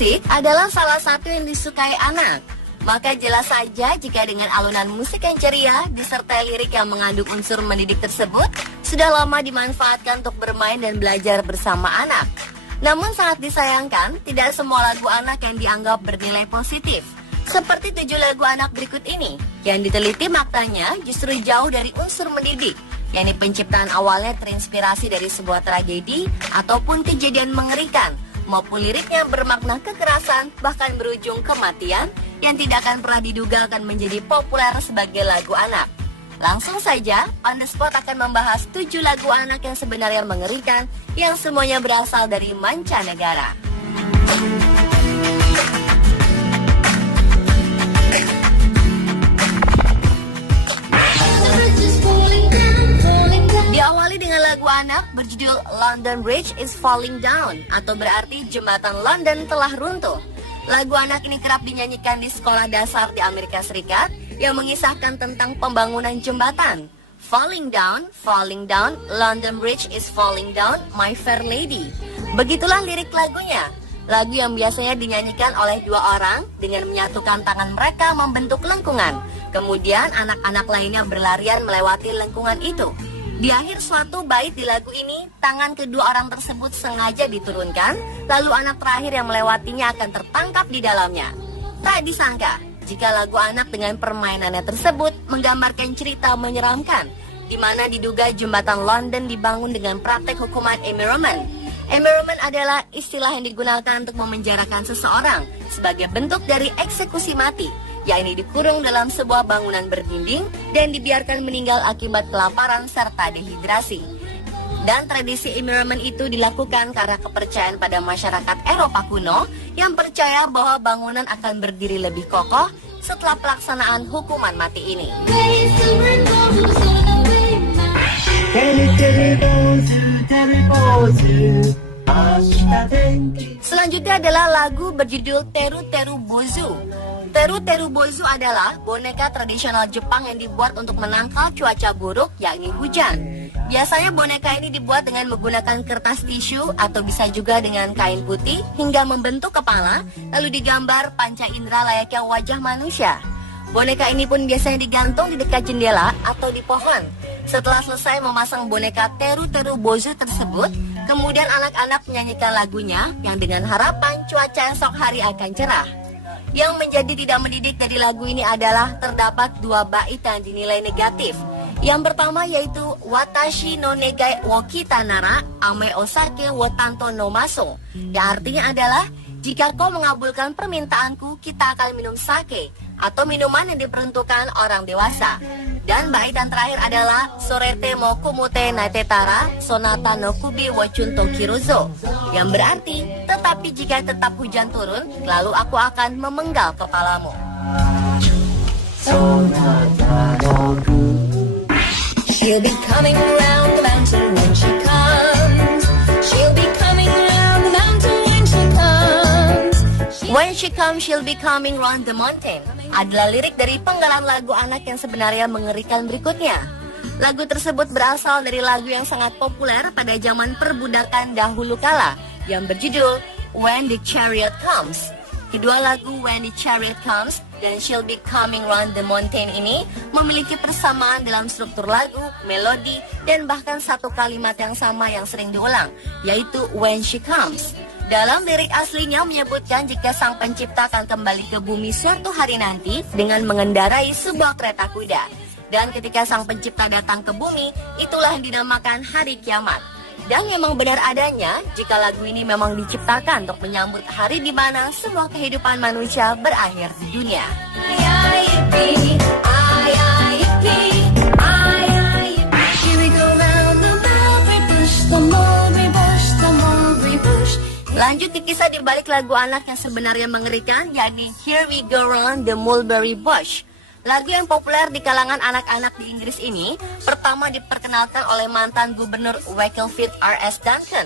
Musik adalah salah satu yang disukai anak. Maka jelas saja jika dengan alunan musik yang ceria disertai lirik yang mengandung unsur mendidik tersebut sudah lama dimanfaatkan untuk bermain dan belajar bersama anak. Namun sangat disayangkan, tidak semua lagu anak yang dianggap bernilai positif. Seperti 7 lagu anak berikut ini, yang diteliti maknanya justru jauh dari unsur mendidik, yakni penciptaan awalnya terinspirasi dari sebuah tragedi ataupun kejadian mengerikan, maupun liriknya bermakna kekerasan bahkan berujung kematian yang tidak akan pernah diduga akan menjadi populer sebagai lagu anak. Langsung saja, On The Spot akan membahas 7 lagu anak yang sebenarnya mengerikan yang semuanya berasal dari mancanegara. Diawali dengan lagu anak berjudul London Bridge is Falling Down, atau berarti jembatan London telah runtuh. Lagu anak ini kerap dinyanyikan di sekolah dasar di Amerika Serikat yang mengisahkan tentang pembangunan jembatan. Falling down, London Bridge is falling down, my fair lady. Begitulah lirik lagunya. Lagu yang biasanya dinyanyikan oleh 2 orang dengan menyatukan tangan mereka membentuk lengkungan. Kemudian anak-anak lainnya berlarian melewati lengkungan itu. Di akhir suatu bait di lagu ini, tangan kedua orang tersebut sengaja diturunkan, lalu anak terakhir yang melewatinya akan tertangkap di dalamnya. Tak disangka, jika lagu anak dengan permainannya tersebut menggambarkan cerita menyeramkan, di mana diduga jembatan London dibangun dengan praktek hukuman immerment. Immerment adalah istilah yang digunakan untuk memenjarakan seseorang sebagai bentuk dari eksekusi mati, yakni dikurung dalam sebuah bangunan berdinding dan dibiarkan meninggal akibat kelaparan serta dehidrasi. Dan tradisi immerment itu dilakukan karena kepercayaan pada masyarakat Eropa kuno yang percaya bahwa bangunan akan berdiri lebih kokoh setelah pelaksanaan hukuman mati ini. Selanjutnya adalah lagu berjudul Teru Teru Bozu. Teru Teru Bozu adalah boneka tradisional Jepang yang dibuat untuk menangkal cuaca buruk, yakni hujan. Biasanya boneka ini dibuat dengan menggunakan kertas tisu atau bisa juga dengan kain putih hingga membentuk kepala, lalu digambar panca indera layaknya wajah manusia. Boneka ini pun biasanya digantung di dekat jendela atau di pohon. Setelah selesai memasang boneka Teru Teru Bozu tersebut, kemudian anak-anak menyanyikan lagunya yang dengan harapan cuaca esok hari akan cerah. Yang menjadi tidak mendidik dari lagu ini adalah terdapat 2 bait yang dinilai negatif. Yang pertama yaitu Watashi no negai wo kita nara ame osake wo tanto no maso, yang artinya adalah jika kau mengabulkan permintaanku, kita akan minum sake atau minuman yang diperuntukkan orang dewasa. Dan bait yang terakhir adalah Sorete mo kumute natetara sonata no kubi wo chunto kiruzo, yang berarti tetapi jika tetap hujan turun, lalu aku akan memenggal kepalamu. She'll be coming around the mountain when she comes. She'll be coming around the mountain when she comes. When she comes, she'll be coming round the mountain adalah lirik dari penggalan lagu anak yang sebenarnya mengerikan berikutnya. Lagu tersebut berasal dari lagu yang sangat populer pada zaman perbudakan dahulu kala yang berjudul When the Chariot Comes. Kedua lagu When the Chariot Comes dan She'll Be Coming Round the Mountain ini memiliki persamaan dalam struktur lagu, melodi, dan bahkan satu kalimat yang sama yang sering diulang, yaitu When She Comes. Dalam lirik aslinya menyebutkan jika sang pencipta akan kembali ke bumi suatu hari nanti dengan mengendarai sebuah kereta kuda. Dan ketika sang pencipta datang ke bumi, itulah yang dinamakan hari kiamat. Dan memang benar adanya jika lagu ini memang diciptakan untuk menyambut hari di mana semua kehidupan manusia berakhir di dunia. Lanjut ke kisah di balik lagu anak yang sebenarnya mengerikan, yakni Here We Go Round the Mulberry Bush. Lagu yang populer di kalangan anak-anak di Inggris ini pertama diperkenalkan oleh mantan gubernur Wakefield R.S. Duncan.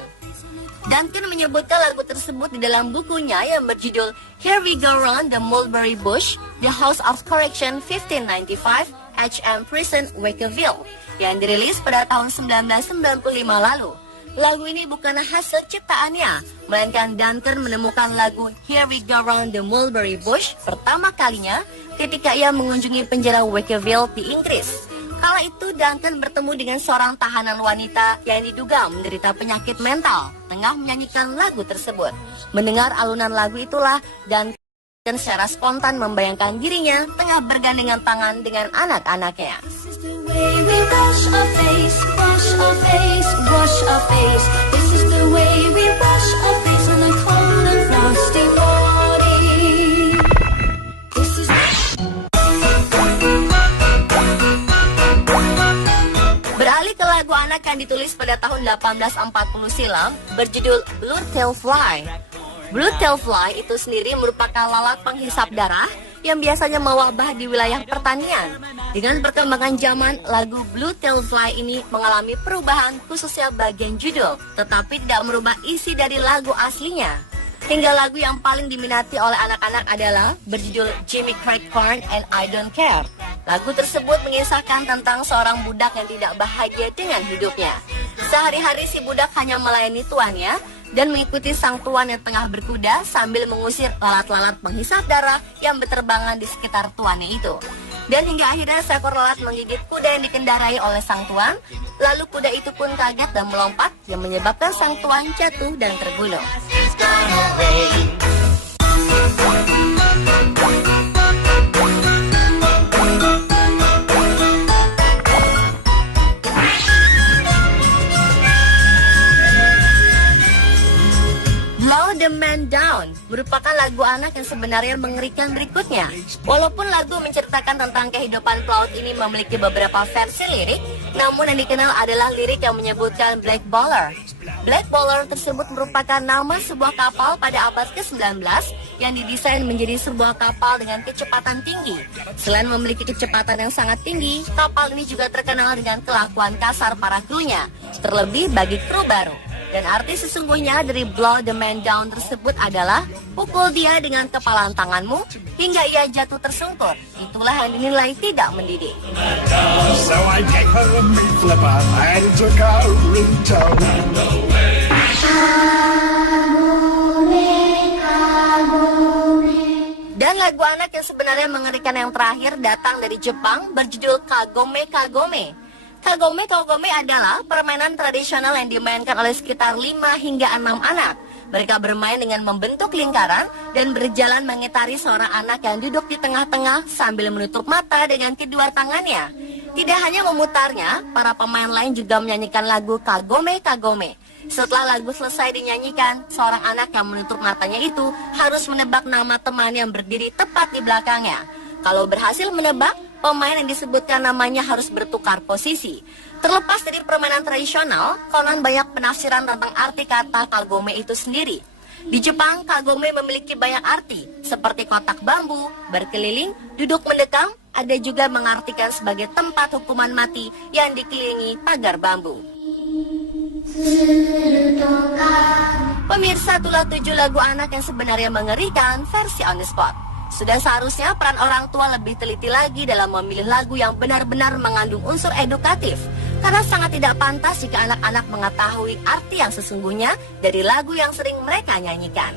Duncan menyebutkan lagu tersebut di dalam bukunya yang berjudul Here We Go Round the Mulberry Bush, The House of Correction 1595, H.M. Prison, Wakefield, yang dirilis pada tahun 1995 lalu. Lagu ini bukan hasil ciptaannya, melainkan Duncan menemukan lagu Here We Go Round the Mulberry Bush pertama kalinya ketika ia mengunjungi penjara Wakeville di Inggris. Kala itu Duncan bertemu dengan seorang tahanan wanita yang diduga menderita penyakit mental tengah menyanyikan lagu tersebut. Mendengar alunan lagu itulah Duncan secara spontan membayangkan dirinya tengah bergandengan tangan dengan anak-anaknya. Beralih ke lagu anak yang ditulis pada tahun 1840 silam berjudul Blue Tail Fly. Blue Tail Fly itu sendiri merupakan lalat penghisap darah yang biasanya mewabah di wilayah pertanian. Dengan perkembangan zaman, lagu Blue Tail Fly ini mengalami perubahan khususnya bagian judul, tetapi tidak merubah isi dari lagu aslinya. Hingga lagu yang paling diminati oleh anak-anak adalah berjudul Jimmy Craig Corn and I Don't Care. Lagu tersebut mengisahkan tentang seorang budak yang tidak bahagia dengan hidupnya. Sehari-hari si budak hanya melayani tuannya dan mengikuti sang tuan yang tengah berkuda sambil mengusir lalat-lalat penghisap darah yang berterbangan di sekitar tuannya itu. Dan hingga akhirnya seekor lalat menggigit kuda yang dikendarai oleh sang tuan. Lalu kuda itu pun kaget dan melompat yang menyebabkan sang tuan jatuh dan terbunuh. The Man Down merupakan lagu anak yang sebenarnya mengerikan berikutnya. Walaupun lagu menceritakan tentang kehidupan pelaut ini memiliki beberapa versi lirik, namun yang dikenal adalah lirik yang menyebutkan Black Baller. Black Baller tersebut merupakan nama sebuah kapal pada abad ke-19 yang didesain menjadi sebuah kapal dengan kecepatan tinggi. Selain memiliki kecepatan yang sangat tinggi, kapal ini juga terkenal dengan kelakuan kasar para krunya, terlebih bagi kru baru. Dan arti sesungguhnya dari Blow the Man Down tersebut adalah pukul dia dengan kepalan tanganmu hingga ia jatuh tersungkur. Itulah yang dinilai tidak mendidik. So I gave her a meat flipper and took her into Dan lagu anak yang sebenarnya mengerikan yang terakhir datang dari Jepang berjudul Kagome Kagome. Kagome Kagome adalah permainan tradisional yang dimainkan oleh sekitar 5 hingga 6 anak. Mereka bermain dengan membentuk lingkaran dan berjalan mengitari seorang anak yang duduk di tengah-tengah sambil menutup mata dengan kedua tangannya. Tidak hanya memutarnya, para pemain lain juga menyanyikan lagu Kagome Kagome. Setelah lagu selesai dinyanyikan, seorang anak yang menutup matanya itu harus menebak nama teman yang berdiri tepat di belakangnya. Kalau berhasil menebak, pemain yang disebutkan namanya harus bertukar posisi. Terlepas dari permainan tradisional, konon banyak penafsiran tentang arti kata kagome itu sendiri. Di Jepang, kagome memiliki banyak arti, seperti kotak bambu, berkeliling, duduk mendekam, ada juga mengartikan sebagai tempat hukuman mati yang dikelilingi pagar bambu. Pemirsa, itulah 7 lagu anak yang sebenarnya mengerikan versi on the spot. Sudah seharusnya peran orang tua lebih teliti lagi dalam memilih lagu yang benar-benar mengandung unsur edukatif. Karena sangat tidak pantas jika anak-anak mengetahui arti yang sesungguhnya dari lagu yang sering mereka nyanyikan.